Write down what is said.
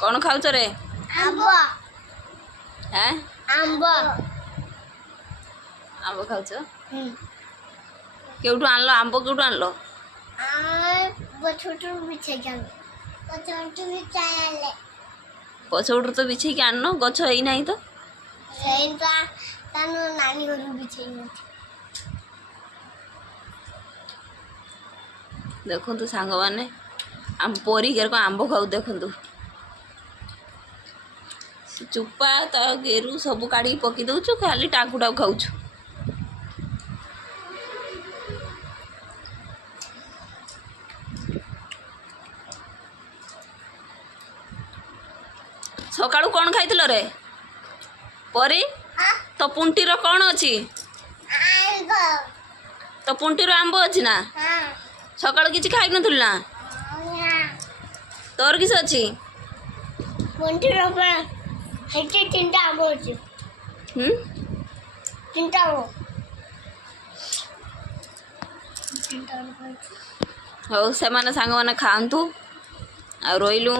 कौन खाऊच रे? आंबो हैं? आंबो आंब खाऊच? केउठु आनलो आंब केउठु आनलो? छोटू बिछे गल छोटू बिछायाले पछौटु तो बिछे के आननो गछ हेई नाही तो सेंटा तानो नानी घरु बिछे देखंतु सांग माने आम पोरी केर को आंब खाऊ देखंतु चुप्पा ता गेरु सब काढ़ी पकी दउछु खाली टाकुटा खाऊछु। सकाळू कौन खाइथिलो रे परी? तो पुंटीर कौन अछि? तो पुंटीर आंब अछि ना? सकाळू किछि खाइ नथुल ना? तोर किस अछि? पुंटीर पर हेटे तीनटा आंब अछि। तीनटा आंब हौ से माने सांग माने खांतु आ रोइलु।